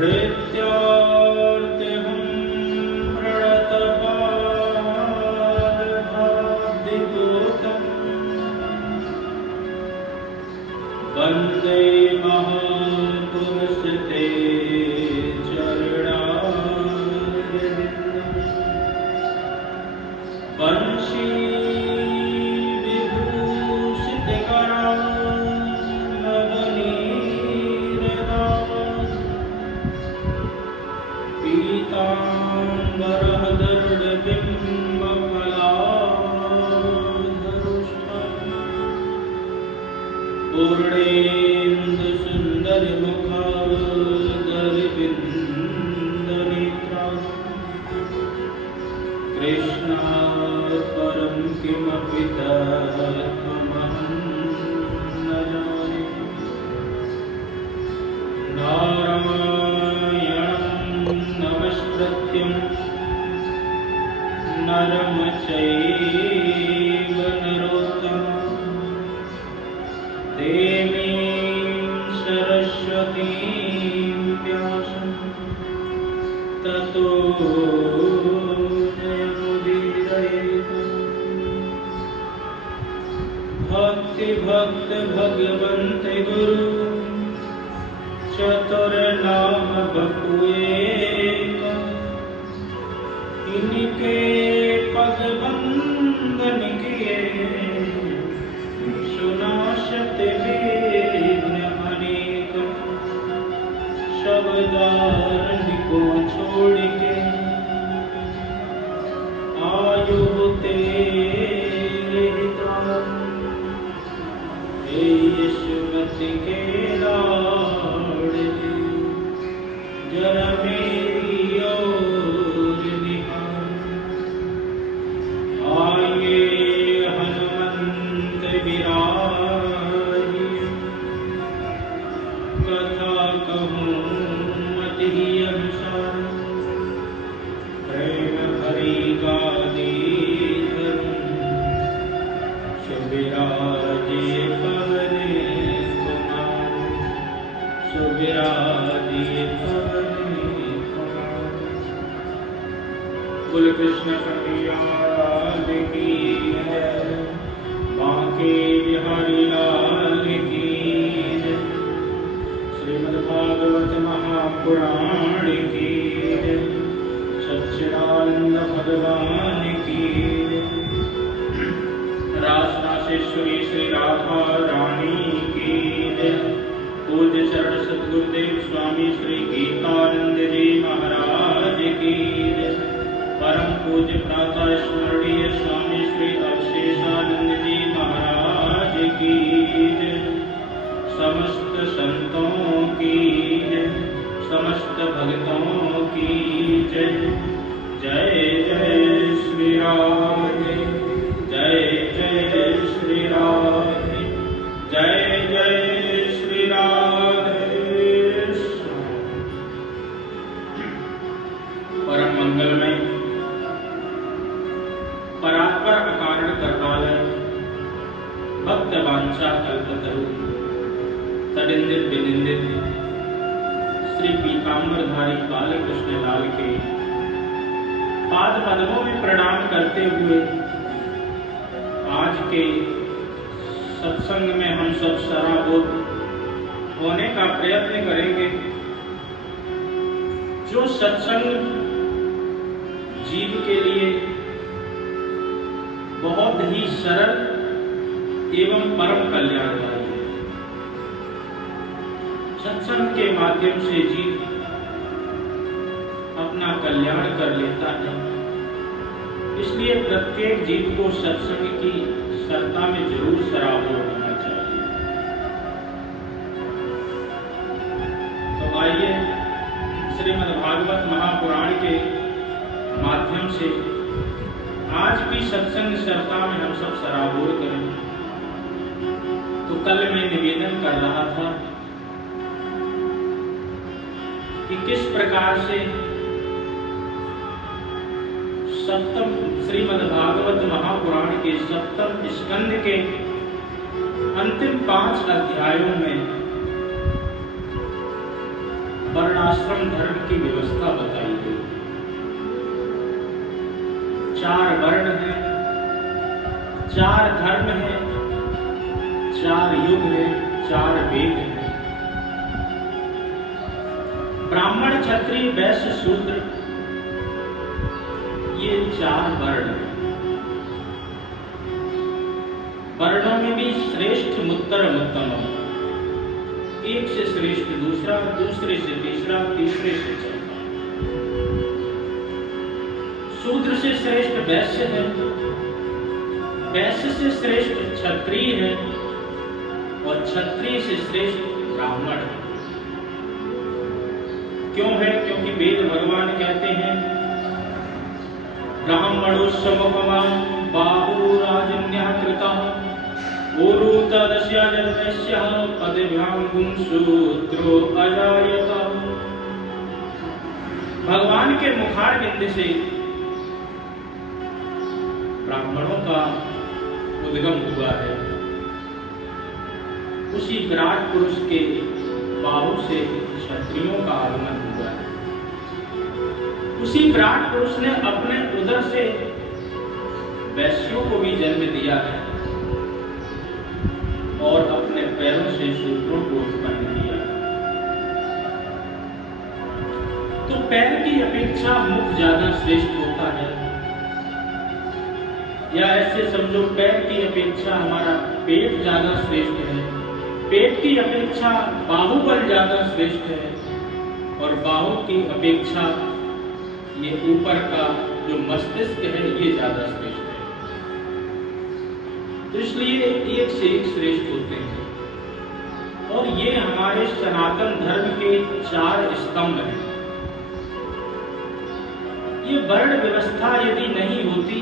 हृत्यार्त्यहं प्रणतपादभादिभूतम् वन्दे महापुरुष ते चरणारविन्दम् वंशी पूर्णेन्दु सुंदर मुखादरविन्दनेत्रा कृष्णात् परं किमपि तत्त्वमहं न जाने। नारायणं नमस्कृत्यं नरं चैव नरोत्तमं देवीं सरस्वतीं व्यासं ततो जयमुदीरयेत्। भक्ति भक्त भगवन्ते गुरु चतुर्नाम बपुएक इनके पद बंदन किए सुनाशत विघ्न अनेक। शब्दारण्य को छोड़ के आयु तेरे हे यशोमति के लाडले जरा मेरी ओर निहार। आइए हनुमंत बिराजिए कथा कहूँ मति अनुसार। प्रेम भरी गादी धरूं सुबिराजिए पवने कुमार। सुबिराजिए पवने कुमार। बोल कृष्ण कन्हैया लाल की है, बांके बिहारी लाल की है। श्रीमद्भागवत महापुराण की है, सच्चिदानंद भगवान की है। रासरासेश्वरी श्री राधा रानी की है। पूज्य शरण सद्गुरुदेव स्वामी श्री गीतानंद जी महाराज की है। परम पूज्य प्रातः स्मरणीय स्वामी श्री अवशेषानंद जी महाराज की जय। समस्त संतों की जय, समस्त भक्तों की जय। जय जय श्री राम, जय जय श्री राम, जय जय श्री राधे। परम मंगलमय परात्पर अकारण करवालय भक्त वांछा कल्पतरु तडिंदित विनिंदित श्री पीताम्बरधारी बाल कृष्ण लाल के पाद पद्मों में प्रणाम करते हुए आज के सत्संग में हम सब सराबोध होने का प्रयत्न करेंगे। जो सत्संग जीव के लिए बहुत ही सरल एवं परम कल्याणकारी है। सत्संग के माध्यम से जीव अपना कल्याण कर लेता है। इसलिए प्रत्येक जीव को सत्संग की सरता में जरूर सराबोर होना चाहिए। तो आइए श्रीमद्भागवत महापुराण के माध्यम से आज भी सत्संग सरता में हम सब सराबोर करें। तो कल मैं निवेदन कर रहा था कि किस प्रकार से सप्तम श्रीमद्भागवत महापुराण के सप्तम स्कंध के अंतिम 5 अध्यायों में वर्णा वर्णाश्रम धर्म की व्यवस्था बताई गई। 4 वर्ण हैं, 4 धर्म हैं, 4 युग हैं, 4 वेद हैं। ब्राह्मण, क्षत्रिय, वैश्य, शूद्र, ये 4 वर्ण हैं। वर्णों में भी श्रेष्ठ मुत्तरम उत्तमम, एक से श्रेष्ठ दूसरा, दूसरे से तीसरा, तीसरे से चौथा। शूद्र से श्रेष्ठ वैश्य है, वैश्य से श्रेष्ठ क्षत्रिय है और क्षत्रिय से श्रेष्ठ ब्राह्मण है। क्यों है? क्योंकि वेद भगवान कहते हैं ब्राह्मणोत्सवपमां बाहुराजन्यः कृतः ऊरुतदस्यजन्मस्यः पदभ्यां गुणसूत्रो अजायत। भगवान के मुखारविंद से ब्राह्मणों का उद्गम हुआ है, उसी विराट पुरुष के बाहु से क्षत्रियों का आगमन हुआ है। उसी विराट पुरुष ने अपने उदर से वैश्यों को भी जन्म दिया है और अपने पैरों से शूद्रों को उत्पन्न किया है। तो पैर की अपेक्षा मुख ज्यादा श्रेष्ठ होता है, या ऐसे समझो पैर की अपेक्षा हमारा पेट ज्यादा श्रेष्ठ है, पेट की अपेक्षा बाहुबल ज्यादा श्रेष्ठ है और बाहु की अपेक्षा ये ऊपर का जो मस्तिष्क है ये ज्यादा श्रेष्ठ है। तो इसलिए एक से एक श्रेष्ठ होते हैं और ये हमारे सनातन धर्म के 4 स्तंभ हैं। ये वर्ण व्यवस्था यदि नहीं होती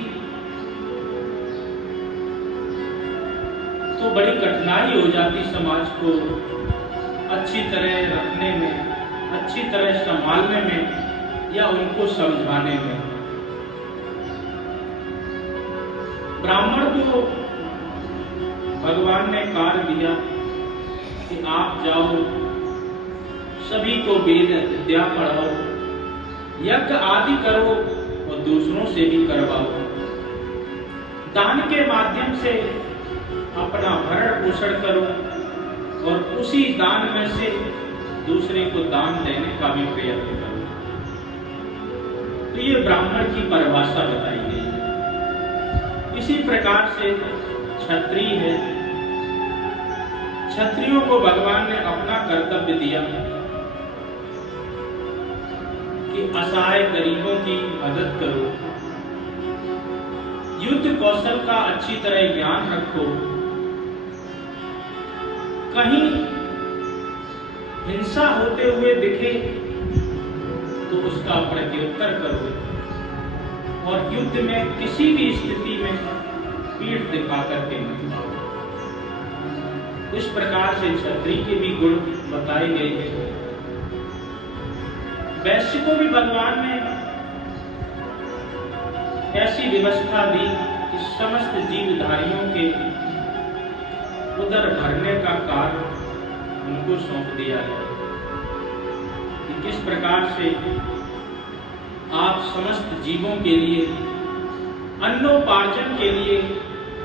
तो बड़ी कठिनाई हो जाती समाज को अच्छी तरह रखने में, अच्छी तरह संभालने में या उनको समझाने में। ब्राह्मण को भगवान ने कार्य दिया कि आप जाओ, सभी को वेद विद्या पढ़ाओ, यज्ञ आदि करो और दूसरों से भी करवाओ। दान के माध्यम से अपना भरण पोषण करो और उसी दान में से दूसरे को दान देने का भी प्रयत्न करो। तो ये ब्राह्मण की परिभाषा बताई गई है। इसी प्रकार से क्षत्रिय है, क्षत्रियों को भगवान ने अपना कर्तव्य दिया कि असहाय गरीबों की मदद करो, युद्ध कौशल का अच्छी तरह ज्ञान रखो, कहीं हिंसा होते हुए दिखे तो उसका प्रत्युत्तर करो और युद्ध में किसी भी स्थिति में पीठ दिखा करके मत जाओ। इस प्रकार से क्षत्रिय के भी गुण बताए गए हैं। वैश्य को भी भगवान ने ऐसी व्यवस्था दी कि समस्त जीवधारियों के उदर भरने का कार्य उनको सौंप दिया है कि किस प्रकार से आप समस्त जीवों के लिए अन्नोपार्जन के लिए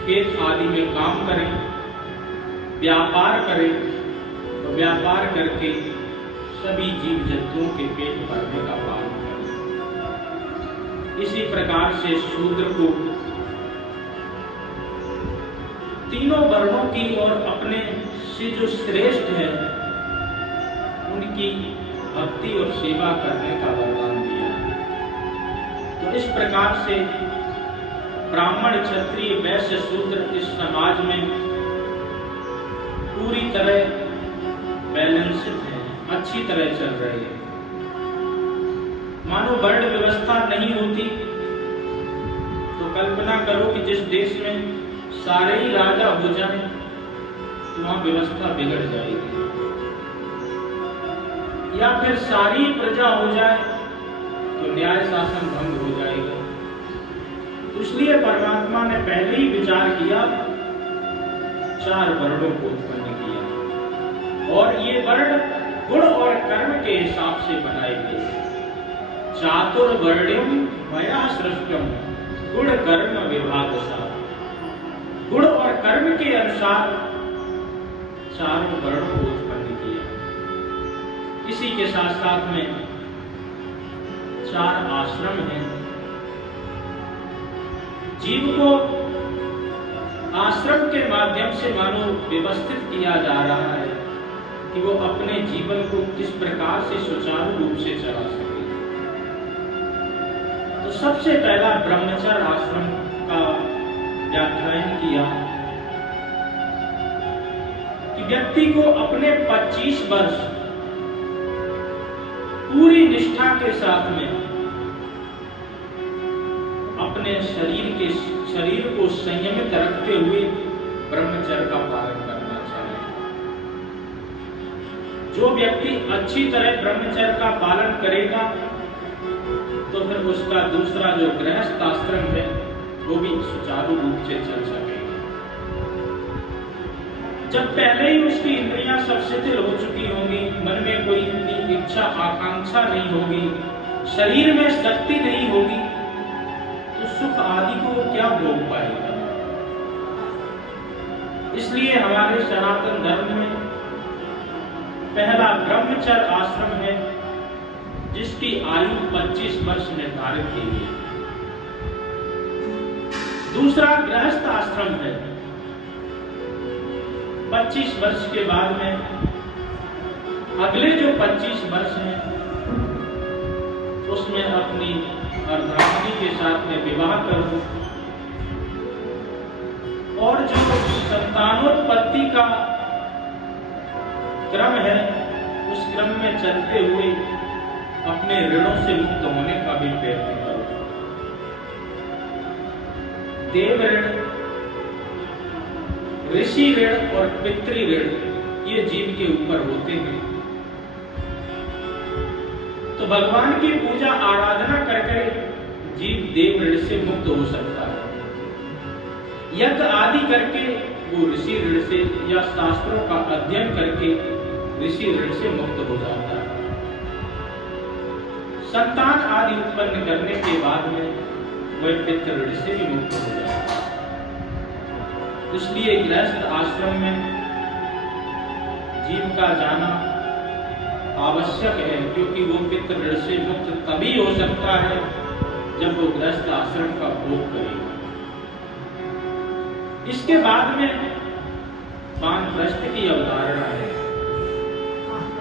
खेत आदि में काम करें, व्यापार करें और व्यापार करके सभी जीव जंतुओं के पेट भरने का पालन करें। इसी प्रकार से शूद्र को तीनों वर्णों की और अपने से जो श्रेष्ठ है उनकी भक्ति और सेवा करने का वरदान दिया। तो इस प्रकार से ब्राह्मण, क्षत्रिय, वैश्य, शूद्र इस समाज में पूरी तरह बैलेंस्ड है, अच्छी तरह चल रही है। मानो वर्ण व्यवस्था नहीं होती तो कल्पना करो कि जिस देश में सारे ही राजा हो जाएं तो वहां व्यवस्था बिगड़ जाएगी, या फिर सारी प्रजा हो जाए तो न्याय शासन भंग हो जाएगा। तो इसलिए परमात्मा ने पहले ही विचार किया, 4 वर्णों को उत्पन्न किया और ये वर्ण गुण और कर्म के हिसाब से बनाए चातुर्वर्ण्यम मया सृष्टम गुण कर्म विभागसा। गुण और कर्म के अनुसार चारों वर्णों को उत्पन्न किया। इसी के साथ साथ में 4 आश्रम हैं। जीव को आश्रम के माध्यम से मानो व्यवस्थित किया जा रहा है कि वो अपने जीवन को किस प्रकार से सुचारू रूप से चला सके। तो सबसे पहला ब्रह्मचर्य आश्रम का व्याख्यान किया कि व्यक्ति को अपने 25 वर्ष पूरी निष्ठा के साथ में अपने शरीर को संयमित रखते हुए ब्रह्मचर्य का पालन करना चाहिए। जो व्यक्ति अच्छी तरह ब्रह्मचर्य का पालन करेगा तो फिर उसका दूसरा जो गृहस्थ आश्रम है वो भी सुचारू रूप से चल सकेगा। जब पहले ही उसकी इंद्रियां सब शिथिल हो चुकी होंगी, मन में कोई इच्छा आकांक्षा नहीं होगी, शरीर में शक्ति नहीं होगी, तो सुख आदि को क्या भोग पाएगा। इसलिए हमारे सनातन धर्म में पहला ब्रह्मचर्य आश्रम है जिसकी आयु 25 वर्ष निर्धारित की गई। दूसरा गृहस्थ आश्रम है। 25 वर्ष के बाद में अगले जो 25 वर्ष हैं उसमें अपनी अर्धांगिनी के साथ में विवाह करो और जो संतानोत्पत्ति का क्रम है उस क्रम में चलते हुए अपने ऋणों से मुक्त होने का भी प्रयत्न करो। देव ऋण, ऋषि ऋण और पितृ ऋण ये जीव के ऊपर होते हैं। तो भगवान की पूजा आराधना करके जीव देव ऋण से मुक्त हो सकता है। यज्ञ आदि करके वो ऋषि ऋण से या शास्त्रों का अध्ययन करके ऋषि ऋण से मुक्त हो जाता है। संतान आदि उत्पन्न करने के बाद में वह पितृ ऋण से भी मुक्त हो जाता है। इसलिए गृहस्थ आश्रम में जीव का जाना आवश्यक है, क्योंकि वो पितृ ऋण से मुक्त तभी हो सकता है जब वो गृहस्थ आश्रम का भोग करेगा। इसके बाद में वानप्रस्थ की अवधारणा है।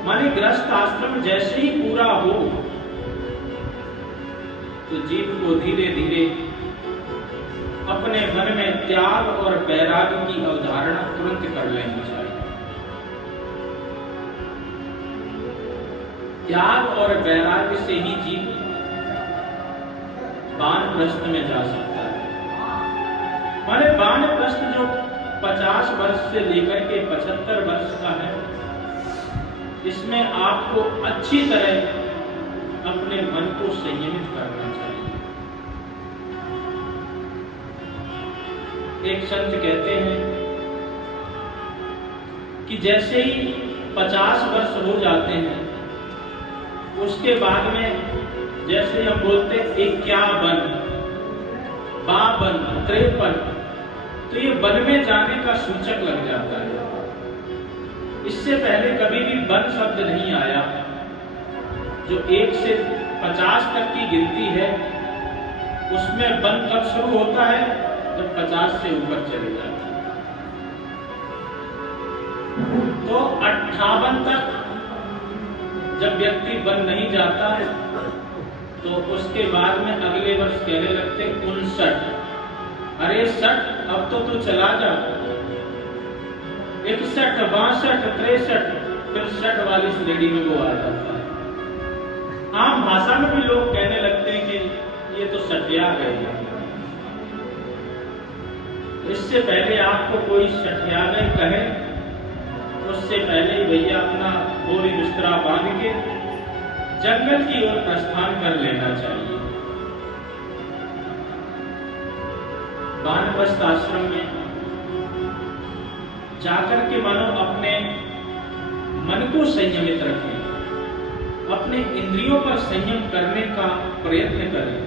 माने गृहस्थ आश्रम जैसे ही पूरा हो तो जीव को धीरे धीरे अपने मन में त्याग और वैराग्य की अवधारणा तुरंत कर लेनी चाहिए। त्याग और वैराग्य से ही जीव वानप्रस्थ में जा सकता है। माने वानप्रस्थ जो 50 वर्ष से लेकर के 75 वर्ष का है, इसमें आपको अच्छी तरह अपने मन को संयमित करना चाहिए। एक संत कहते हैं कि जैसे ही 50 वर्ष हो जाते हैं उसके बाद में जैसे हम बोलते 51, 52, 53, तो ये वन में जाने का सूचक लग जाता है। इससे पहले कभी भी वन शब्द नहीं आया। जो 1 से 50 तक की गिनती है उसमें वन कब शुरू होता है? जब 50 से ऊपर चले जाते हैं। तो 58 तक जब व्यक्ति वन नहीं जाता है तो उसके बाद में अगले वर्ष कहने लगते 59, अरे 60, अब तो तू चला जा। 61, 62, 63, फिर 60 वाली श्रेणी में वो आ जाता है। आम भाषा में भी लोग कहने लगते हैं कि ये तो सटिया गए। इससे पहले आपको कोई सटिया गए कहे, उससे पहले ही भैया अपना बोरी बिस्तरा बांध के जंगल की ओर प्रस्थान कर लेना चाहिए। वानप्रस्थ आश्रम में जाकर के मानो अपने मन को संयमित रखें, अपने इंद्रियों पर संयम करने का प्रयत्न करें।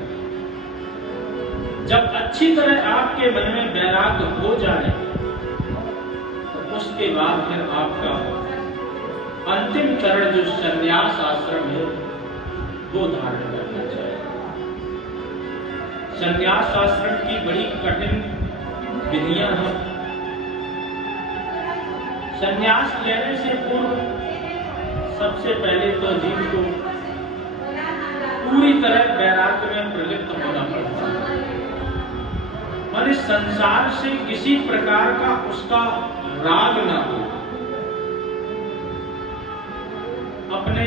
जब अच्छी तरह आपके मन में वैराग्य हो जाए तो उसके बाद फिर आपका अंतिम चरण जो संन्यास आश्रम है वो धारण करना चाहिए। संन्यास आश्रम की बड़ी कठिन विधियां हैं। संन्यास लेने से पूर्व सबसे पहले तो जीव को पूरी तरह वैराग्य में प्रलिप्त होना पड़ता है। माने संसार से किसी प्रकार का उसका राग ना हो, अपने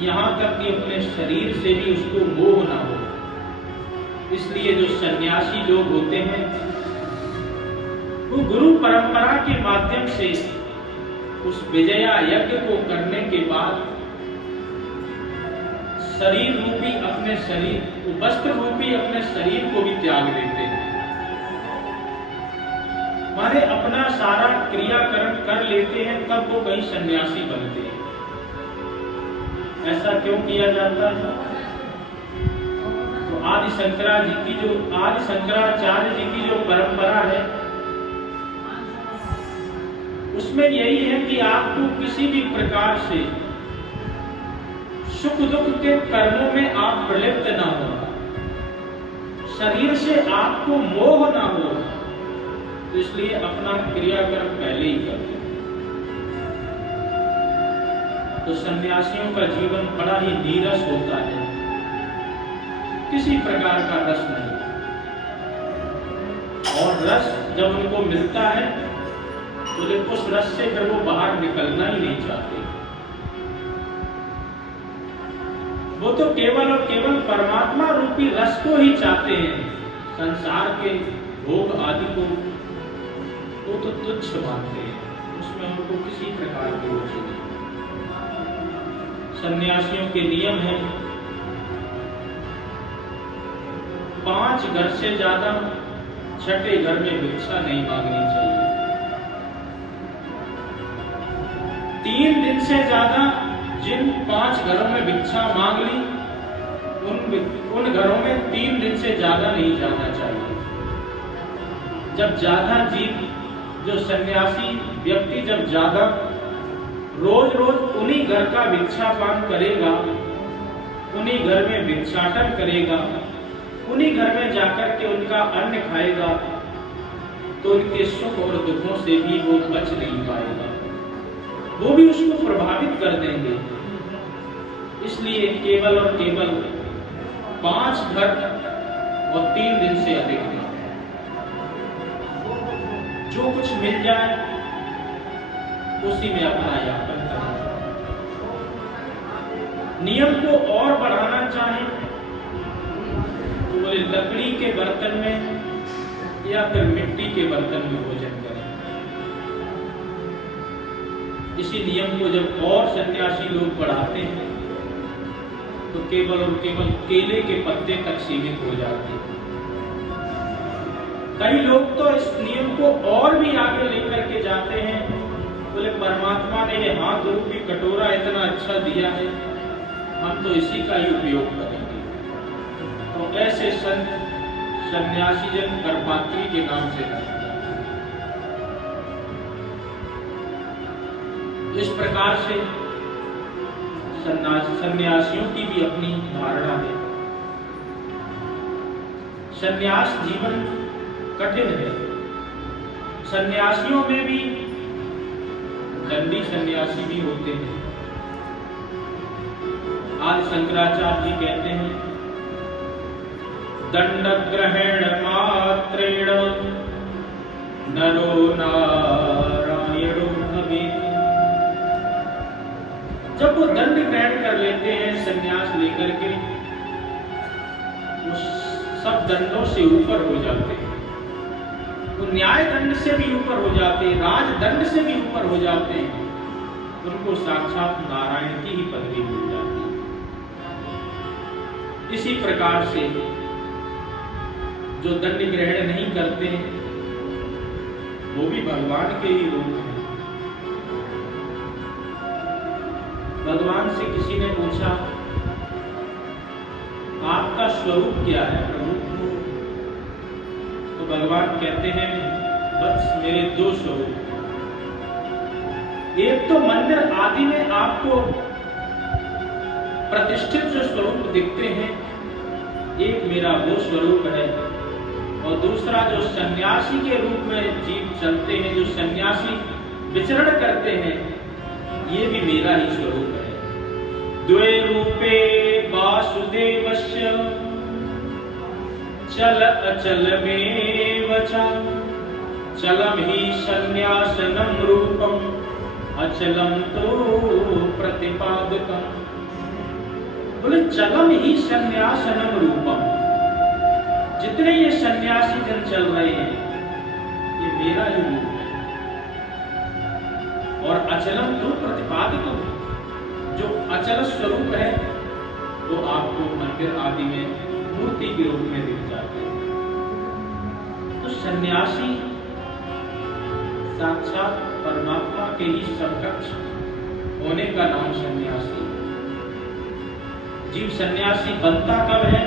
यहां तक कि अपने शरीर से भी उसको मोह ना हो। इसलिए जो सन्यासी लोग होते हैं वो गुरु परंपरा के माध्यम से उस विजया यज्ञ को करने के बाद शरीर रूपी अपने शरीर, वस्त्र रूपी अपने शरीर को भी त्याग देते हैं। माने अपना सारा क्रियाकर्म कर लेते हैं, तब वो कहीं सन्यासी बनते हैं। ऐसा क्यों किया जाता है? तो आदि शंकराचार्य जी की जो परंपरा है उसमें यही है कि आपको किसी भी प्रकार से सुख दुख के कर्मों में आप प्रलिप्त ना हो, शरीर से आपको मोह ना हो, तो इसलिए अपना क्रियाकर्म पहले ही कर दो। तो सन्यासियों का जीवन बड़ा ही नीरस होता है, किसी प्रकार का रस नहीं। और रस जब उनको मिलता है तो उस रस से फिर वो बाहर निकलना ही नहीं चाहते। वो तो केवल और केवल परमात्मा रूपी रस को ही चाहते हैं। संसार के भोग आदि को वो तो तुच्छ मानते हैं, उसमें उनको किसी प्रकार की रुचि नहीं। सन्यासियों के नियम है 5 घर से ज्यादा छठे घर में भिक्षा नहीं मांगनी चाहिए। 3 दिन से ज्यादा जिन 5 घरों में भिक्षा मांग ली उन घरों में 3 दिन से ज्यादा नहीं जाना चाहिए। जब ज्यादा जीव जो सन्यासी व्यक्ति जब ज्यादा रोज रोज उन्हीं घर का भिक्षा पान करेगा, उन्हीं घर में भिक्षाटन करेगा, उन्हीं घर में जाकर के उनका अन्न खाएगा, तो उनके सुख और दुखों से भी वो बच नहीं पाएगा, वो भी उसको प्रभावित कर देंगे। इसलिए केवल और केवल 5 घर और 3 दिन से अधिक नहीं। जो कुछ मिल जाए उसी में अपना यापन करें। नियम को और बढ़ाना चाहे तो बोले लकड़ी के बर्तन में या फिर मिट्टी के बर्तन में भोजन करें। इसी नियम को जब और सन्यासी लोग बढ़ाते हैं तो केवल और केवल केले के पत्ते तक सीमित हो जाते हैं। कई लोग तो इस नियम को और भी आगे लेकर के जाते हैं, बोले परमात्मा ने ये हाथ रूपी कटोरा इतना अच्छा दिया है, हम तो इसी का ही उपयोग करेंगे। तो ऐसे संत सन्यासी जन कर्पात्री के नाम से करते हैं। इस प्रकार से सन्यासियों की भी अपनी धारणा है। सन्यास जीवन कठिन है। सन्यासियों में भी दंडी सन्यासी भी होते हैं। आदि शंकराचार्य जी कहते हैं दंड ग्रहण मात्रेण नरो नारायणो भवेत्। जब वो दंड ग्रहण कर लेते हैं संन्यास लेकर के, वो सब दंडों से ऊपर हो जाते हैं। वो न्याय दंड से भी ऊपर हो जाते हैं, राजदंड से भी ऊपर हो जाते हैं। उनको साक्षात नारायण की ही पदवी मिल जाती है। इसी प्रकार से जो दंड ग्रहण नहीं करते वो भी भगवान के ही रूप हैं। भगवान से किसी ने पूछा स्वरूप क्या है प्रभु? तो भगवान कहते हैं बस मेरे दो स्वरूप। एक तो मंदिर आदि में आपको प्रतिष्ठित जो स्वरूप दिखते हैं, एक मेरा वो स्वरूप है, और दूसरा जो सन्यासी के रूप में जीव चलते हैं, जो सन्यासी विचरण करते हैं, ये भी मेरा ही स्वरूप है। द्वे रूपे वासुदेवस्य चल अचल में वचा, चलम ही सन्यासनम रूपम, अचलम तो प्रतिपादकम। बोले चलम ही सन्यासनम रूपम, जितने ये सन्यासी जन चल रहे हैं ये मेरा ही रूप है। और अचलम तो प्रतिपादकम, जो अचल स्वरूप है वो आपको मंदिर आदि में मूर्ति के रूप में दिख जाते हैं। तो सन्यासी साक्षात परमात्मा के ही समकक्ष होने का नाम सन्यासी। जीव सन्यासी बनता कब है?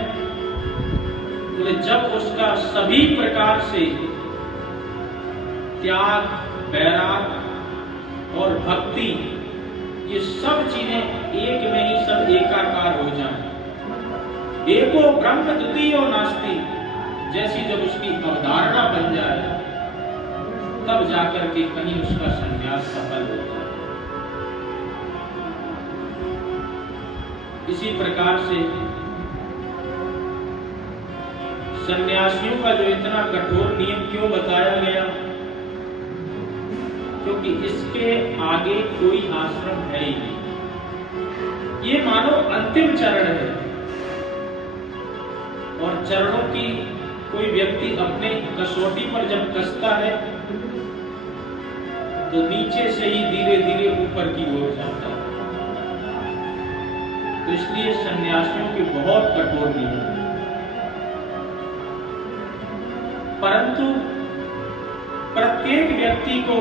बोले जब उसका सभी प्रकार से त्याग, वैराग और भक्ति, ये सब चीजें एक में ही सब एकाकार हो जाएं। एको ब्रह्म द्वितीयो नास्ति जैसी जब उसकी अवधारणा बन जाए, तब जाकर के कहीं उसका संन्यास सफल होता है। इसी प्रकार से सन्यासियों का जो इतना कठोर नियम क्यों बताया गया? क्योंकि इसके आगे कोई आश्रम है ही नहीं। ये मानो अंतिम चरण है, और चरणों की कोई व्यक्ति अपने कसौटी पर जब कसता है तो नीचे से ही धीरे धीरे ऊपर की ओर जाता है। तो इसलिए सन्यासियों के बहुत कठोर नियम हैं। परंतु प्रत्येक व्यक्ति को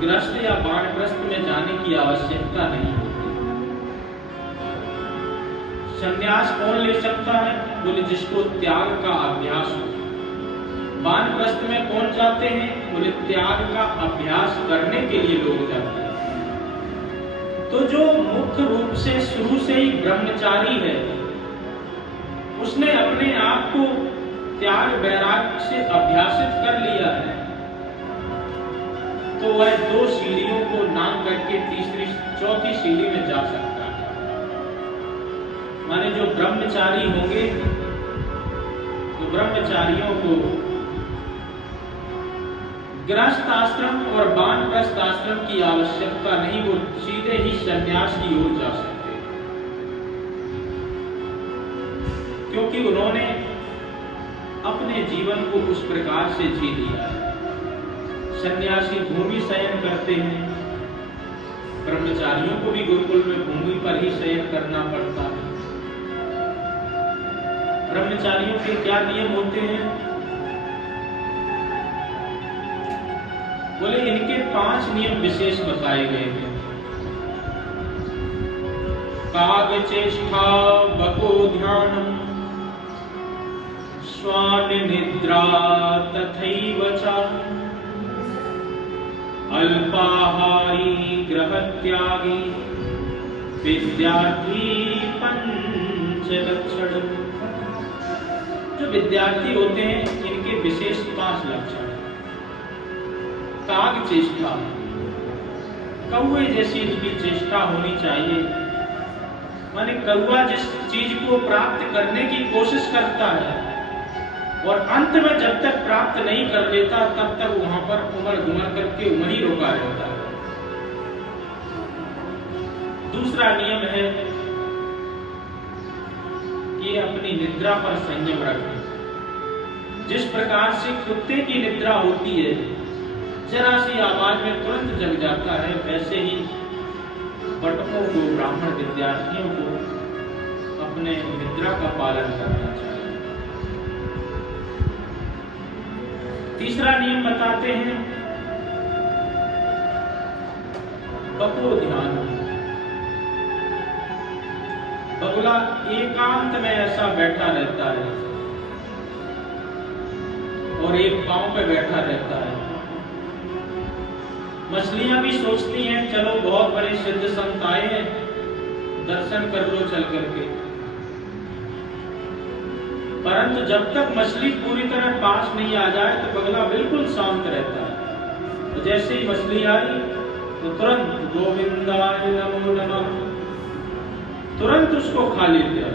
गृहस्थ या वानप्रस्थ में जाने की आवश्यकता नहीं होती। संन्यास कौन ले सकता है? बोले जिसको त्याग का अभ्यास हो। वानप्रस्थ में कौन जाते हैं? बोले त्याग का अभ्यास करने के लिए लोग जाते हैं। तो जो मुख्य रूप से शुरू से ही ब्रह्मचारी है, उसने अपने आप को त्याग वैराग से अभ्यासित कर लिया है, तो वह दो सीढ़ियों को नाम करके तीसरी चौथी सीढ़ी में जा सकता है। माने जो ब्रह्मचारी होंगे तो ब्रह्मचारियों को गृहस्थ आश्रम और वानप्रस्थ आश्रम की आवश्यकता नहीं, वो सीधे ही संन्यास की ओर जा सकते, क्योंकि उन्होंने अपने जीवन को उस प्रकार से जी लिया है। सन्यासी भूमि शयन करते हैं, ब्रह्मचारियों को भी गुरुकुल में भूमि पर ही शयन करना पड़ता है। ब्रह्मचारियों के क्या नियम होते हैं? बोले इनके 5 नियम विशेष बताए गए हैं। काग चेष्टा बको ध्यानम, स्वान निद्रा तथैव च, अल्पाहारी ग्रहत्यागी, विद्यार्थी पंच लक्षण। जो विद्यार्थी होते हैं इनके विशेष 5 लक्षण। काग चेष्टा, कौवे जैसी इनकी चेष्टा होनी चाहिए। माने कौवा जिस चीज को प्राप्त करने की कोशिश करता है और अंत में जब तक प्राप्त नहीं कर लेता तब तक वहां पर उमड़ घुमड़ करके वहीं रोका रहता है। दूसरा नियम है कि अपनी निद्रा पर संयम रखें। जिस प्रकार से कुत्ते की निद्रा होती है, जरा सी आवाज में तुरंत जग जाता है, वैसे ही बटकों को, ब्राह्मण विद्यार्थियों को अपने निद्रा का पालन करना चाहिए। तीसरा नियम बताते हैं बको ध्यान। बगुला एकांत में ऐसा बैठा रहता है और एक पांव पे बैठा रहता है। मछलियां भी सोचती हैं चलो बहुत बड़े सिद्ध संत आए हैं, दर्शन कर लो चल करके। परंतु जब तक मछली पूरी तरह पास नहीं आ जाए तो बगुला बिल्कुल शांत रहता है। तो जैसे ही मछली आई तो तुरंत गोविंदाय नमो नमः, तुरंत उसको खा लेता है।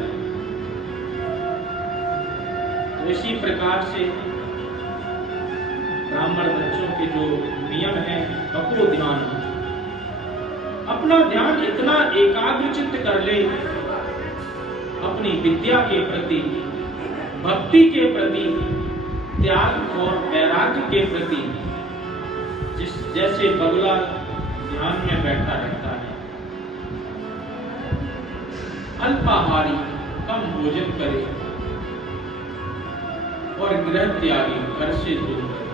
तो इसी प्रकार से ब्राह्मण बच्चों के जो नियम है, अपो ध्यान, अपना ध्यान इतना एकाग्रचित्त कर ले अपनी विद्या के प्रति, भक्ति के प्रति, त्याग और वैराग्य के प्रति, जैसे बगुला ध्यान में बैठा रहता है। अल्पाहारी, कम भोजन करे और गृह त्यागी, घर से दूर रहे।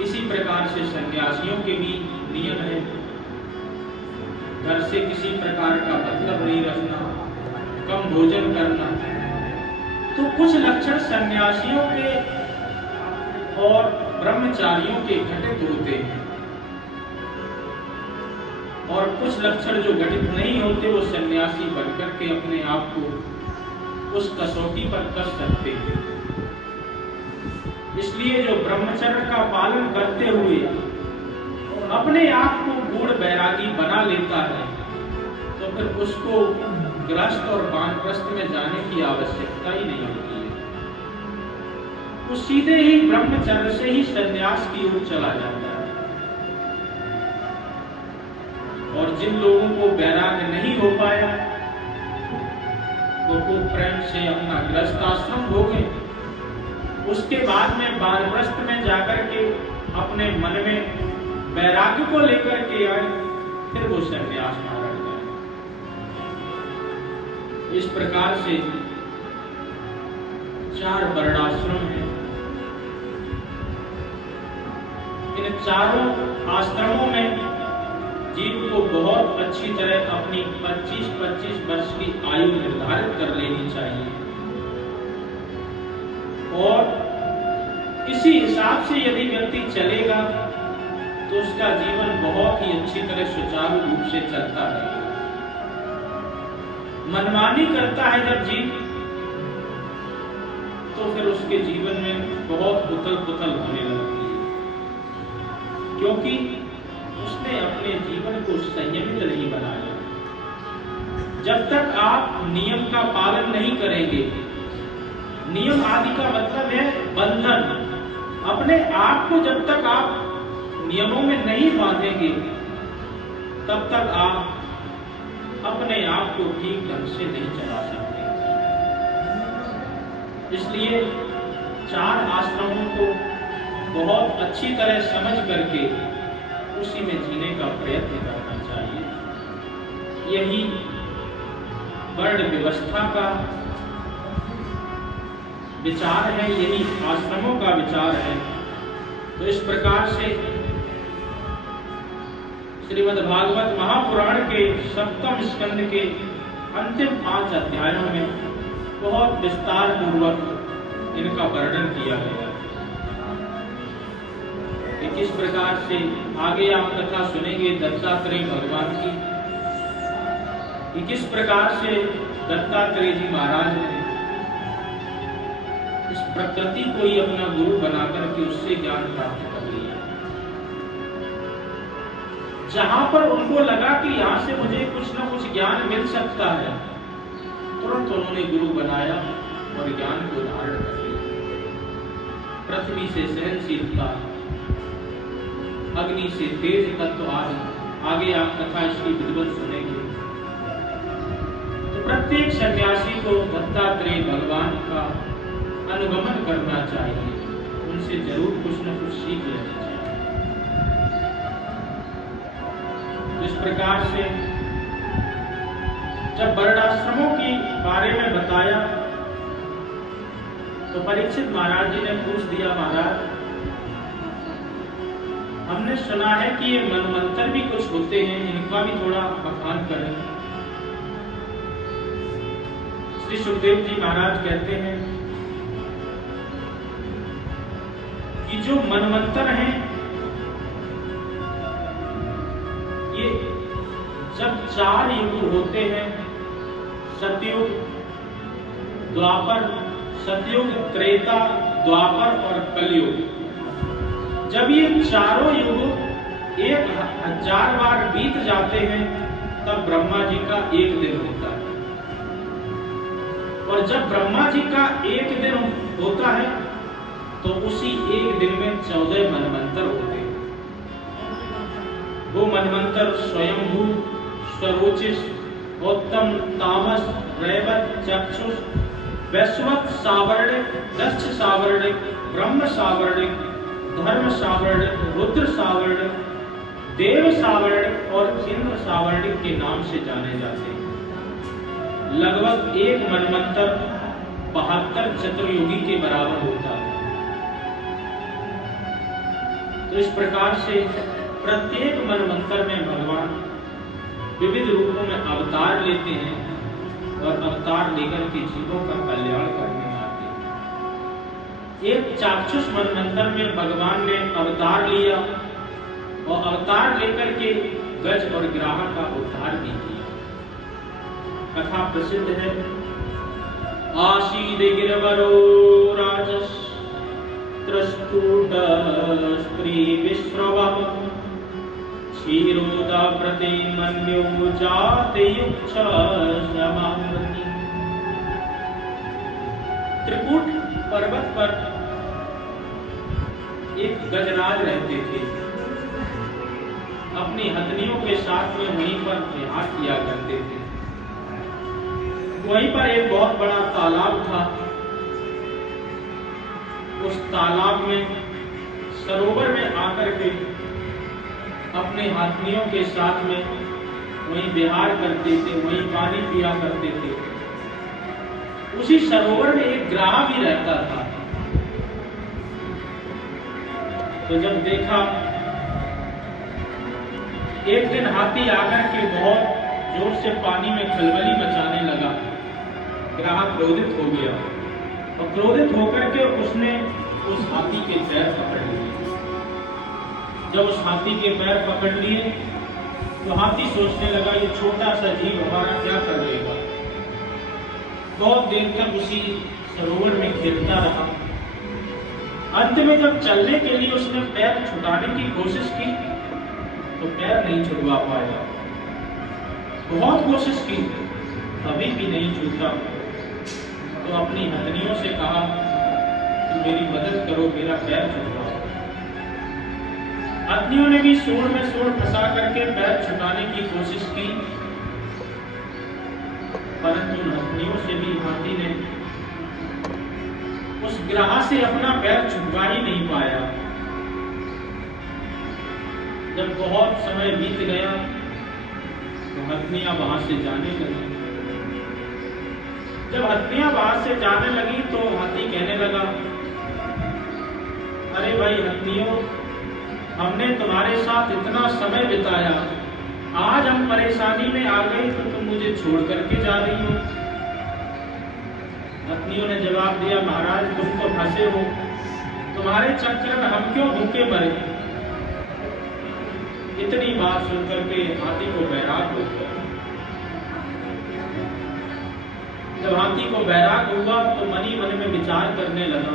इसी प्रकार से सन्यासियों के भी नियम है, घर से किसी प्रकार का मतलब नहीं रखना, कम भोजन करना। तो कुछ लक्षण सन्यासियों के और ब्रह्मचारियों के घटित होते हैं और कुछ लक्षण जो घटित नहीं होते वो सन्यासी बनकर के अपने आप को उस कसौटी पर कस सकते हैं। इसलिए जो ब्रह्मचर्य का पालन करते हुए अपने आप को गूढ़ बैरागी बना लेता है तो फिर उसको गृहस्थ और वानप्रस्थ में जाने की आवश्यकता ही नहीं होती है। वो सीधे ही ब्रह्मचर्य से ही संन्यास की ओर चला जाता है। और जिन लोगों को वैराग्य नहीं हो पाया वो प्रेम से अपना गृहस्थ आश्रम हो गए, उसके बाद में वानप्रस्थ में जाकर के अपने मन में वैराग्य को लेकर के आए, फिर वो संन्यास धारण करें। इस प्रकार से 4 वर्णाश्रम हैं। इन चारों आश्रमों में जीव को बहुत अच्छी तरह अपनी 25-25 वर्ष की आयु निर्धारित कर लेनी चाहिए और इसी हिसाब से यदि व्यक्ति चलेगा तो उसका जीवन बहुत ही अच्छी तरह सुचारू रूप से चलता है। मनमानी करता है जब जीव तो फिर उसके जीवन में बहुत उथल-पुथल होने लगती है, क्योंकि उसने अपने जीवन को संयमित नहीं बनाया। जब तक आप नियम का पालन नहीं करेंगे, नियम आदि का मतलब है बंधन, अपने आप को जब तक आप नियमों में नहीं बांधेंगे तब तक आप अपने आप को ठीक ढंग से नहीं चला सकते। इसलिए 4 आश्रमों को बहुत अच्छी तरह समझ करके उसी में जीने का प्रयत्न करना चाहिए। यही वर्ण व्यवस्था का विचार है, यही आश्रमों का विचार है। तो इस प्रकार से श्रीमद्भागवत महापुराण के 7वें स्कंद के अंतिम 5 अध्यायों में बहुत विस्तार पूर्वक इनका वर्णन किया गया है। किस प्रकार से आगे आप कथा सुनेंगे दत्तात्रेय भगवान की, कि किस प्रकार से दत्तात्रेय जी महाराज ने इस प्रकृति को ही अपना गुरु बनाकर के उससे ज्ञान प्राप्त कर लिया। जहां पर उनको लगा कि यहां से मुझे कुछ ना कुछ ज्ञान मिल सकता है, तुरंत उन्होंने गुरु बनाया और ज्ञान को धारण कर लिया। पृथ्वी से सहनशीलता, अग्नि से तेज तत्व आगे आप कथा इसकी विधिवत सुनेंगे। तो प्रत्येक सन्यासी को दत्तात्रेय भगवान का अनुगमन करना चाहिए, उनसे जरूर कुछ न कुछ सीख लेना चाहिए। इस प्रकार से जब वर्णाश्रमों के बारे में बताया तो परीक्षित महाराज जी ने पूछ दिया, महाराज हमने सुना है कि ये मनवंतर भी कुछ होते हैं, इनका भी थोड़ा बखान करें। श्री सुखदेव जी महाराज कहते हैं कि जो मनवंतर हैं, ये जब 4 युग होते हैं, सतयुग, द्वापर, सतयुग, त्रेता, द्वापर और कलयुग, जब ये चारों युग 1000 बार बीत जाते हैं तब ब्रह्मा जी का एक दिन होता है। और जब ब्रह्मा जी का एक दिन होता है तो उसी एक दिन में 14 मनवंतर होते हैं। वो मनवंतर स्वयंभू, स्वरोचिष, उत्तम, तामस, रैवत, चक्षुष, वैश्वत, सावर्णिक, दक्ष सावर्णिक, ब्रह्म सावर्णिक, धर्म सावर्णिक, रुद्र सावर्णिक, देव सावर्णिक और इंद्र सावर्णिक के नाम से जाने जाते हैं। लगभग एक मनवंतर 72 चतुर्युगी के बराबर होता है। तो इस प्रकार से प्रत्येक मनवंतर में भगवान विविध रूपों में अवतार लेते हैं और अवतार लेकर के जीवों का कल्याण करने आते हैं। एक चाक्षुष मनवंतर में भगवान ने अवतार लिया और अवतार लेकर के गज और ग्राह का उद्धार भी किया। कथा प्रसिद्ध है, आशीद गिरवरो राजस त्रस्तूट स्त्री विश्रवः क्षीरोदा प्रते मन्यो जाते युक्ष समामृति। त्रिकूट पर्वत पर एक गजराज रहते थे। अपनी हथनियों के साथ में वहीं पर विहार किया करते थे। वहीं पर एक बहुत बड़ा तालाब था। उस तालाब में, सरोवर में आकर के अपने हाथनियों के साथ में वहीं विहार करते थे, वहीं पानी पिया करते थे। उसी सरोवर में एक ग्राह भी रहता था। तो जब देखा, एक दिन हाथी आकर के बहुत जोर से पानी में खलबली मचाने लगा। ग्राह क्रोधित हो गया और क्रोधित होकर के उसने उस हाथी के पैर पकड़ लिए। जब उस हाथी के पैर पकड़ लिए तो हाथी सोचने लगा, ये छोटा सा जीव हमारा क्या कर लेगा। बहुत देर तक उसी सरोवर में खेलता रहा। अंत में जब चलने के लिए उसने पैर छुटाने की कोशिश की तो पैर नहीं छुड़वा पाया। बहुत कोशिश की, अभी भी नहीं छूटा। तो अपनी हथनियों से कहा कि मेरी मदद करो, मेरा पैर छुड़वाओ। हथनियों ने भी सूंड में सूंड फंसा करके पैर छुटाने की कोशिश की, परंतु उन हथनियों से भी हाथी ने उस ग्राह से अपना पैर छुड़वा ही नहीं पाया। जब बहुत समय बीत गया तो हथनियां वहां से जाने लगी। जब हथनियां वहां से जाने लगी तो हाथी कहने लगा, अरे भाई हथनियों, हमने तुम्हारे साथ इतना समय बिताया, आज हम परेशानी में आ गए तो तुम मुझे छोड़ करके जा रही हो। हथनियों ने जवाब दिया, महाराज तुम तो फंसे हो, तुम्हारे चक्कर में हम क्यों भूखे मरे। इतनी बात सुनकर के हाथी को बैराग हो गया। जब हाथी को बैराग हुआ तो मनी मन में विचार करने लगा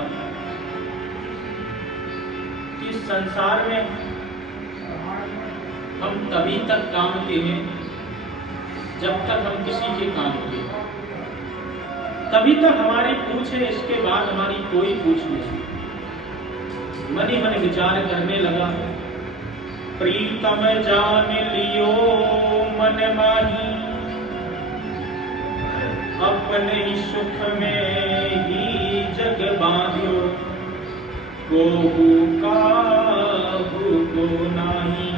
कि संसार में हम तभी तक काम के हैं जब तक हम किसी के काम के, तभी तक हमारी पूछ है, इसके बाद हमारी कोई पूछ नहीं। मनी मन विचार करने लगा, प्रीतम जान लियो मन माही, अपने ही सुख में ही जग बांधियो, कोहू काहू को नाही।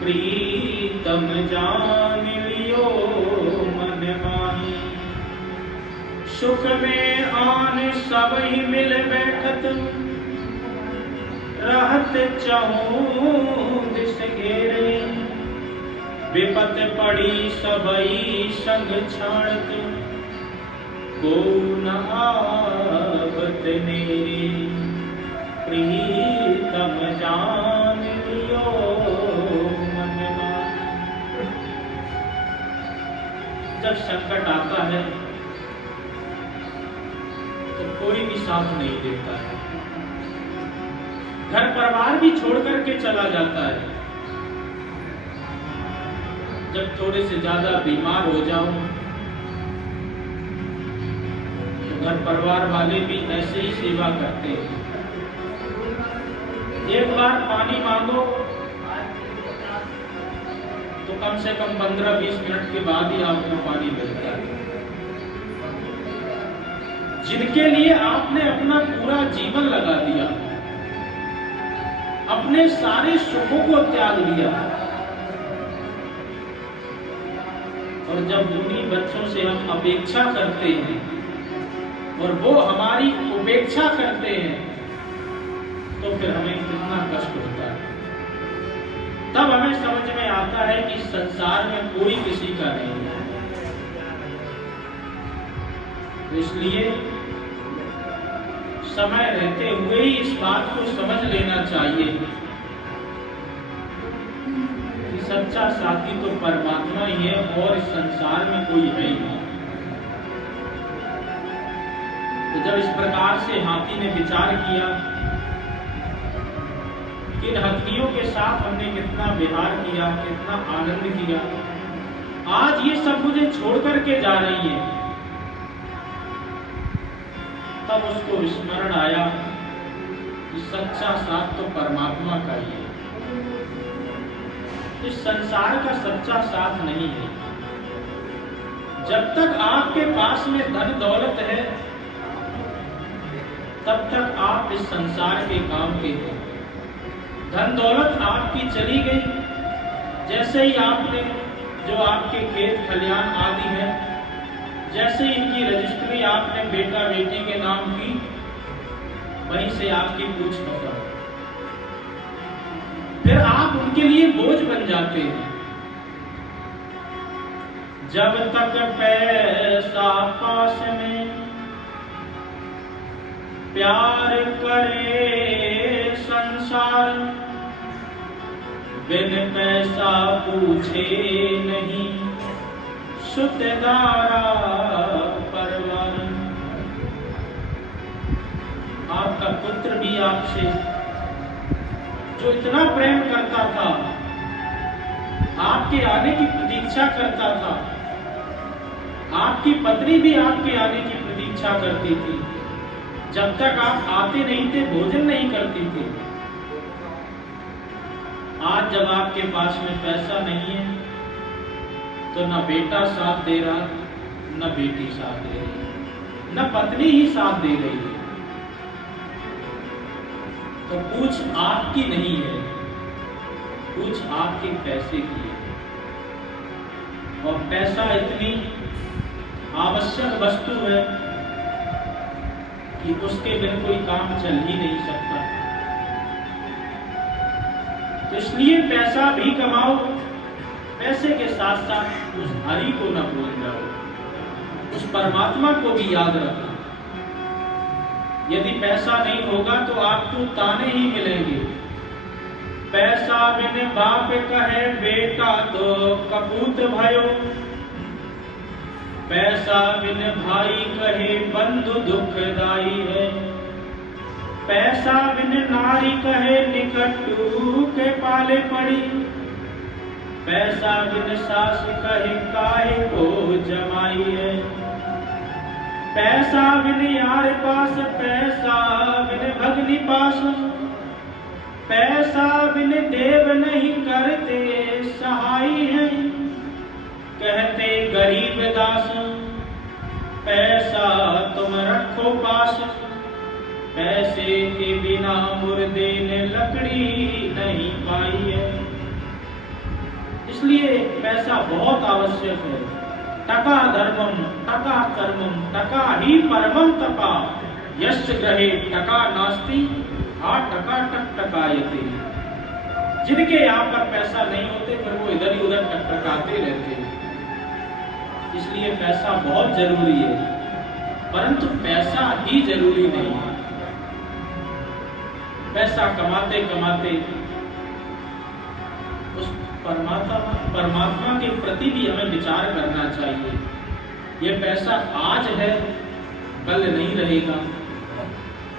प्रीतम जान लियो मन माही, सुख में आन सब ही मिल बैठत, रहत चहूँ दिस घेरे। विपत पड़ी सबई संग छाड़त, को न आवत मेरी, प्रीतम जान लियो मन मार। जब संकट आता है तो कोई भी साथ नहीं देता है, घर परिवार भी छोड़ करके चला जाता है। जब थोड़े से ज्यादा बीमार हो जाओ तो घर परिवार वाले भी ऐसे ही सेवा करते हैं। एक बार पानी मांगो तो कम से कम 15-20 मिनट के बाद ही आपको पानी मिलता है। जिनके लिए आपने अपना पूरा जीवन लगा दिया, अपने सारे सुखों को त्याग दिया, और जब उन्हीं बच्चों से हम अपेक्षा करते हैं और वो हमारी उपेक्षा करते हैं तो फिर हमें कितना कष्ट होता है। तब हमें समझ में आता है कि संसार में कोई किसी का नहीं है। तो इसलिए समय रहते हुए ही इस बात को समझ लेना चाहिए कि सच्चा साथी तो परमात्मा ही है और इस संसार में कोई है ही नहीं। तो जब इस प्रकार से हाथी ने विचार किया कि इन हथियों के साथ हमने कितना विहार किया, कितना आनंद किया, आज ये सब मुझे छोड़ करके जा रही है, तब उसको विस्मरण आया कि सच्चा साथ तो परमात्मा का ही है, इस संसार का सच्चा साथ नहीं है। जब तक आपके पास में धन दौलत है तब तक आप इस संसार के काम के हैं। धन दौलत आपकी चली गई, जैसे ही आपने जो आपके खेत खलियान आदि हैं, जैसे ही इनकी रजिस्ट्री आपने बेटा बेटी के नाम की, वहीं से आपकी पूछ खत्म। फिर आप उनके लिए बोझ बन जाते हैं। जब तक पैसा पास में प्यार करे संसार, बिन पैसा पूछे नहीं सुतदारा परवार। आपका पुत्र भी आपसे जो इतना प्रेम करता था, आपके आने की प्रतीक्षा करता था, आपकी पत्नी भी आपके आने की प्रतीक्षा करती थी, जब तक आप आते नहीं थे भोजन नहीं करती थी। आज जब आपके पास में पैसा नहीं है तो न बेटा साथ दे रहा, न बेटी साथ दे रही, न पत्नी ही साथ दे रही है। तो पूछ आपकी नहीं है, पूछ आपके पैसे की है। और पैसा इतनी आवश्यक वस्तु है कि उसके बिन कोई काम चल ही नहीं सकता। तो इसलिए पैसा भी कमाओ, पैसे के साथ साथ उस हरि को न भूल जाओ, उस परमात्मा को भी याद रखना। यदि पैसा नहीं होगा तो आपको ताने ही मिलेंगे। पैसा बिन बाप कहे बेटा तो कपूत भयो, पैसा बिन भाई कहे बंधु दुखदाई है, पैसा बिन नारी कहे निकटू के पाले पड़ी, पैसा बिन सास कहे काहे को जमाई है, पैसा बिन यार पास, पैसा बिन भगनी पास, पैसा बिन देव नहीं करते सहाय है, कहते गरीब दास पैसा तुम रखो पास, पैसे के बिना मुर्दे ने लकड़ी नहीं पाई है। इसलिए पैसा बहुत आवश्यक है। टका धर्मम टका कर्मम टका ही परमम तपा, यश ग्रहे टका नास्ति आ टका टक टकायते। जिनके यहाँ पर पैसा नहीं होते फिर वो इधर ही उधर टकटकाते रहते हैं। इसलिए पैसा बहुत जरूरी है। परंतु पैसा ही जरूरी नहीं है। पैसा कमाते कमाते उस परमात्मा के प्रति भी हमें विचार करना चाहिए। ये पैसा आज है, कल नहीं रहेगा,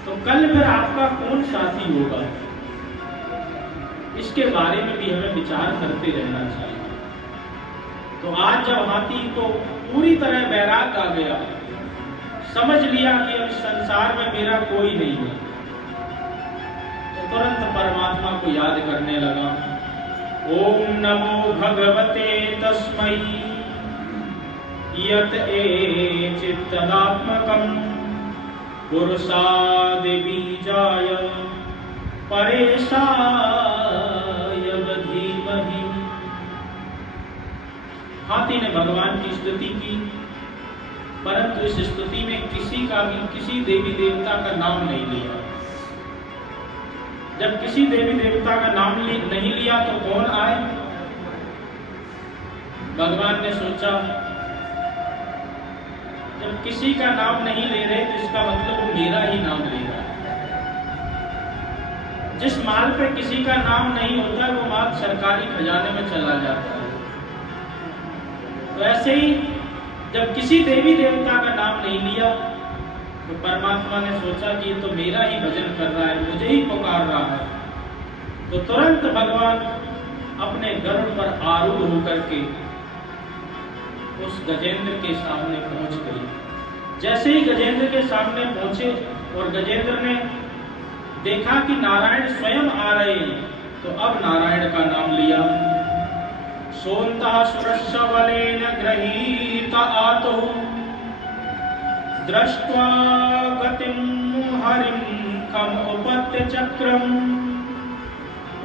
तो कल फिर आपका कौन साथी होगा, इसके बारे में भी हमें विचार करते रहना चाहिए। तो आज जब हाथी को पूरी तरह वैराग आ गया, समझ लिया कि अब संसार में मेरा कोई नहीं है, तो तुरंत परमात्मा को याद करने लगा। ओम नमो भगवते तस्मै यत एचित्तदात्मकं पुरुषादि बीजाय परेशाय धीमहि। हाथी ने भगवान की स्तुति की, परंतु इस स्तुति में किसी देवी देवता का नाम नहीं लिया। जब किसी देवी देवता का नाम नहीं लिया तो कौन आए? भगवान ने सोचा जब किसी का नाम नहीं ले रहे तो इसका मतलब वो मेरा ही नाम ले रहा है। जिस माल पे किसी का नाम नहीं होता वो माल सरकारी खजाने में चला जाता है। तो ऐसे ही जब किसी देवी देवता का नाम नहीं लिया तो परमात्मा ने सोचा कि ये तो मेरा ही भजन कर रहा है, मुझे ही पुकार रहा है। तो तुरंत भगवान अपने गरुड़ पर आरूढ़ होकर के उस गजेंद्र के सामने पहुंच गए। जैसे ही गजेंद्र के सामने पहुंचे और गजेंद्र ने देखा कि नारायण स्वयं आ रहे हैं, तो अब नारायण का नाम लिया। सोन्ता सुरश्वलेन गृहीत आतो दृष्ट्वा गतिं हरिं कम उपत्य चक्रम्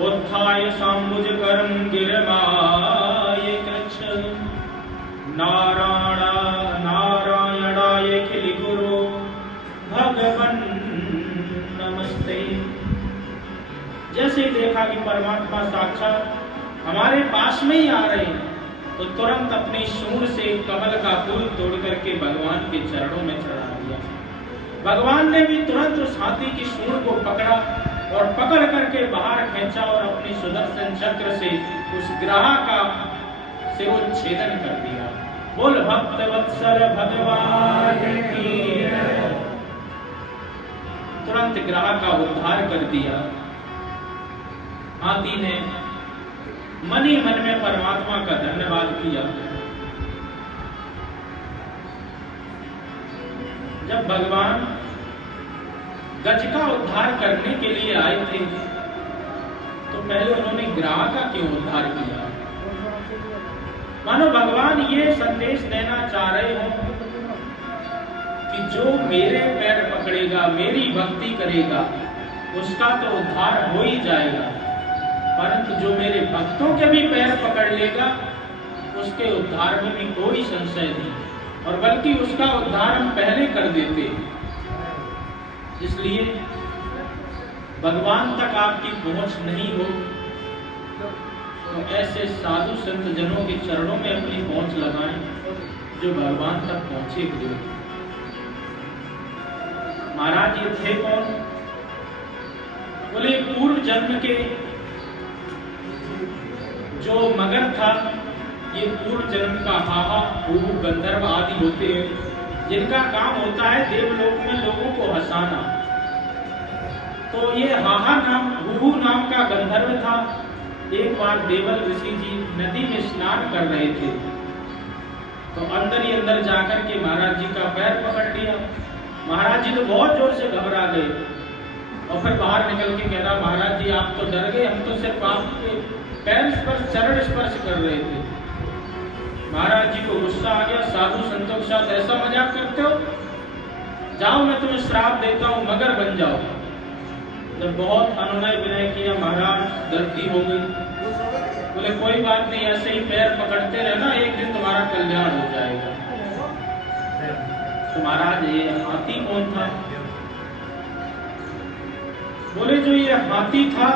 उत्थाय साम्बुजकरं गिरमाय कृच्छ नारायणाय खिल गुरु भगवन् नमस्ते। जैसे ही देखा कि परमात्मा साक्षात हमारे पास में ही आ रहे हैं, तो तुरंत अपनी सूंड से कमल का फूल तोड़ करके भगवान के चरणों में चढ़ा दिया। भगवान ने भी तुरंत उस हाथी की सूंड को पकड़ा और पकड़ करके बाहर खींचा और अपनी सुदर्शन चक्र से उस ग्राह का शिरोच्छेदन कर दिया। बोल भक्त वत्सल भगवान की। तुरंत ग्राह का उद्धार कर दिया। हाथी ने मन ही मन में परमात्मा का धन्यवाद किया। जब भगवान गज का उद्धार करने के लिए आए थे तो पहले उन्होंने ग्राह का क्यों उद्धार किया? मानो भगवान ये संदेश देना चाह रहे हो कि जो मेरे पैर पकड़ेगा, मेरी भक्ति करेगा, उसका तो उद्धार हो ही जाएगा, परंतु जो मेरे भक्तों के भी पैर पकड़ लेगा उसके उद्धार में भी कोई संशय नहीं, और बल्कि उसका उद्धार हम पहले कर देते। इसलिए भगवान तक आपकी पहुंच नहीं हो तो ऐसे साधु संत जनों के चरणों में अपनी पहुंच लगाएं जो भगवान तक पहुंचे हुए। महाराज ये थे कौन? बोले पूर्व जन्म के जो मगर था, ये पूर्व जन्म का हाहा हूहू गंधर्व आदि होते हैं, जिनका काम होता है देवलोक में लोगों को हंसाना। तो ये हाहा नाम हूहू नाम का गंधर्व था। एक बार देवल ऋषि जी नदी में स्नान कर रहे थे, तो अंदर ही अंदर जाकर के महाराज जी का पैर पकड़ लिया। महाराज जी तो बहुत जोर से घबरा गए और फिर बाहर निकल के कह रहा, महाराज जी आप तो डर गए, हम तो सिर्फ आपके पैर स्पर्श, चरण स्पर्श कर रहे थे। महाराज जी को गुस्सा आ गया, साधु संतों के साथ ऐसा मजाक करते हो, जाओ मैं तुम्हें श्राप देता हूँ, मगर बन जाओ। जब बहुत अनुनय विनय किया, महाराज गलती हो गई। बोले कोई बात नहीं, ऐसे ही पैर पकड़ते रहना, एक दिन तुम्हारा कल्याण हो जाएगा। तो महाराज ये हाथी कौन था? बोले जो ये हाथी था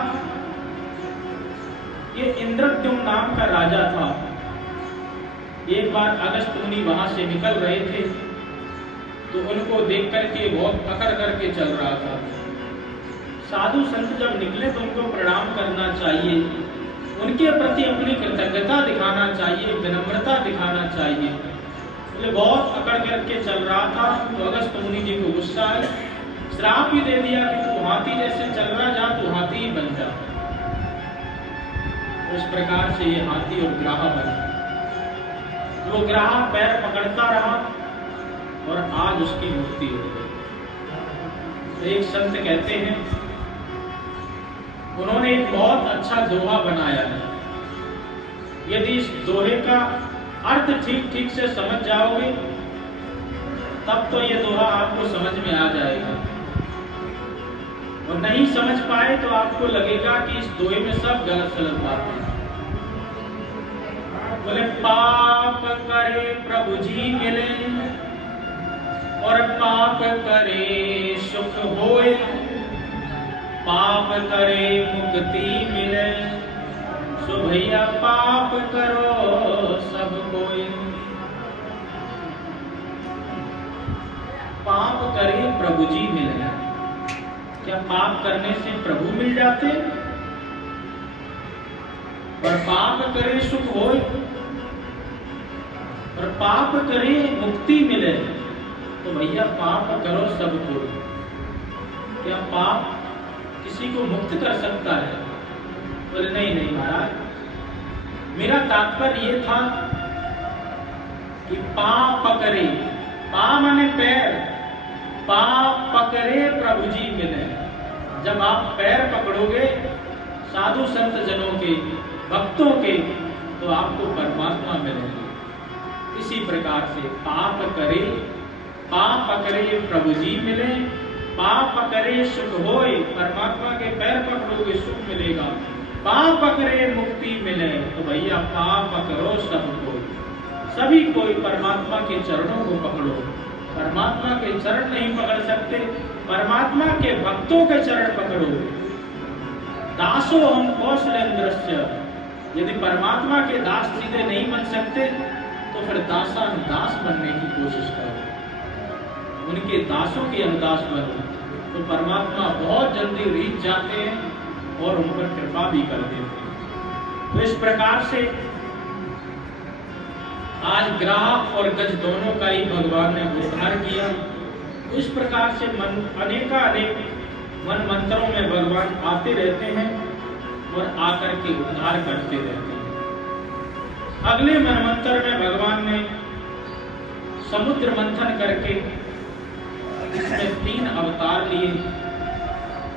ये इंद्रद्युम्न नाम का राजा था। एक बार अगस्त मुनि वहां से निकल रहे थे तो उनको देख करके बहुत पकड़ करके चल रहा था। साधु संत जब निकले तो उनको प्रणाम करना चाहिए, उनके प्रति अपनी कृतज्ञता दिखाना चाहिए, विनम्रता दिखाना चाहिए। बोले बहुत अकड़ करके चल रहा था तो अगस्त्य मुनि जी को गुस्सा आया, श्राप ही दे दिया कि तू हाथी जैसे चल रहा जा, तू हाथी ही बन जा। उस प्रकार से ये हाथी और ग्राह बना। वो ग्राह पैर पकड़ता रहा और आज उसकी मुक्ति हो गई। तो एक संत कहते हैं, उन्होंने एक बहुत अच्छा दोहा बनाया है। यदि इस दोहे का अर्थ ठीक ठीक से समझ जाओगे तब तो ये दोहा आपको समझ में आ जाएगा, और नहीं समझ पाए तो आपको लगेगा कि इस दोहे में सब गलत सलत बातें हैं। बोले पाप करे प्रभु जी मिले और पाप करे सुख होए, पाप करे मुक्ति मिले, सो भैया पाप करो सब कोई। पाप करे प्रभु जी मिले, क्या पाप करने से प्रभु मिल जाते? और पाप करे सुख होए और पाप करे मुक्ति मिले, तो भैया पाप करो सब कोई। क्या पाप किसी को मुक्त कर सकता है? बोले नहीं नहीं महाराज, मेरा तात्पर्य ये था कि पाप पकड़े, पा माने पैर, पाप पकड़े प्रभु जी मिले। जब आप पैर पकड़ोगे साधु संत जनों के, भक्तों के, तो आपको परमात्मा मिलेगा। इसी प्रकार से पाप करे, पाप पकड़े प्रभु जी मिले, पाप पकड़े सुख होए, परमात्मा के पैर पकड़ोगे सुख मिलेगा, पाप पकड़े मुक्ति मिले, तो भैया पाप पकड़ो सब कोई, सभी कोई परमात्मा के चरणों को पकड़ो। परमात्मा के चरण नहीं पकड़ सकते, परमात्मा के भक्तों के चरण पकड़ो। दासो हम कौशलेंद्रस्य, यदि परमात्मा के दास सीधे नहीं बन सकते तो फिर दास बनने की कोशिश करो, उनके दासों के अनुदास बनो, तो परमात्मा बहुत जल्दी रीझ जाते हैं और उन पर कृपा भी कर देते हैं। तो इस प्रकार से आज ग्राह और गज दोनों का ही भगवान ने उद्धार किया। इस प्रकार से अनेक मन मंत्रों में भगवान आते रहते हैं और आकर के उद्धार करते रहते हैं। अगले मनमंत्र में भगवान ने समुद्र मंथन करके इसमें 3 अवतार लिए,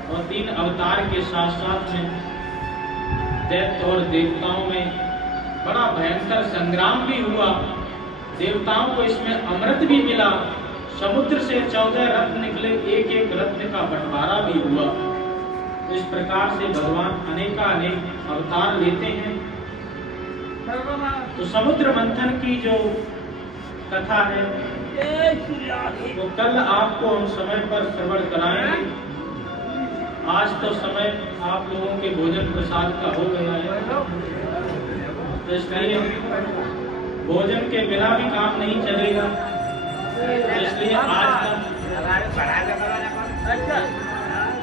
और 3 अवतार के साथ साथ में दैत्य और देवताओं में बड़ा भयंकर संग्राम भी हुआ। देवताओं को इसमें अमृत भी मिला, समुद्र से 14 रत्न निकले, एक एक रत्न का बंटवारा भी हुआ। इस प्रकार से भगवान अनेक अवतार लेते हैं। तो समुद्र मंथन की जो कथा है वो कल आपको हम समय पर श्रवण कराएंगे। आज तो समय आप लोगों के भोजन प्रसाद का हो गया है, तो इसलिए भोजन के बिना भी काम नहीं चलेगा। तो इसलिए आज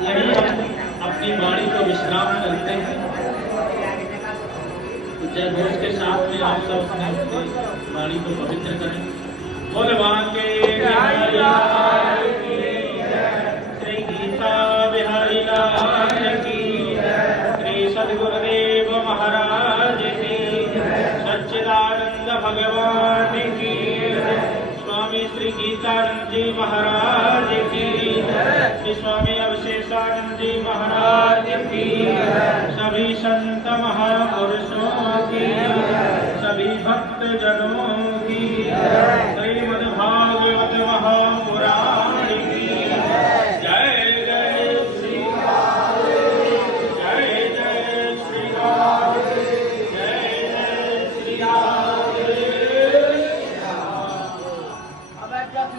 यही हम अपनी वाणी को विश्राम करते हैं। तो जय घोष के साथ में आप सब अपनी वाणी को पवित्र करें। बोलवान के श्री गीता बिहारी लाल की, श्री सद्गुरुदेव महाराज की, सच्चिदानंद भगवान की, स्वामी श्री गीतानंद जी महाराज की, श्री स्वामी अवशेषानंद जी महाराज की, सभी संत महापुरुषों की, सभी भक्त जनों की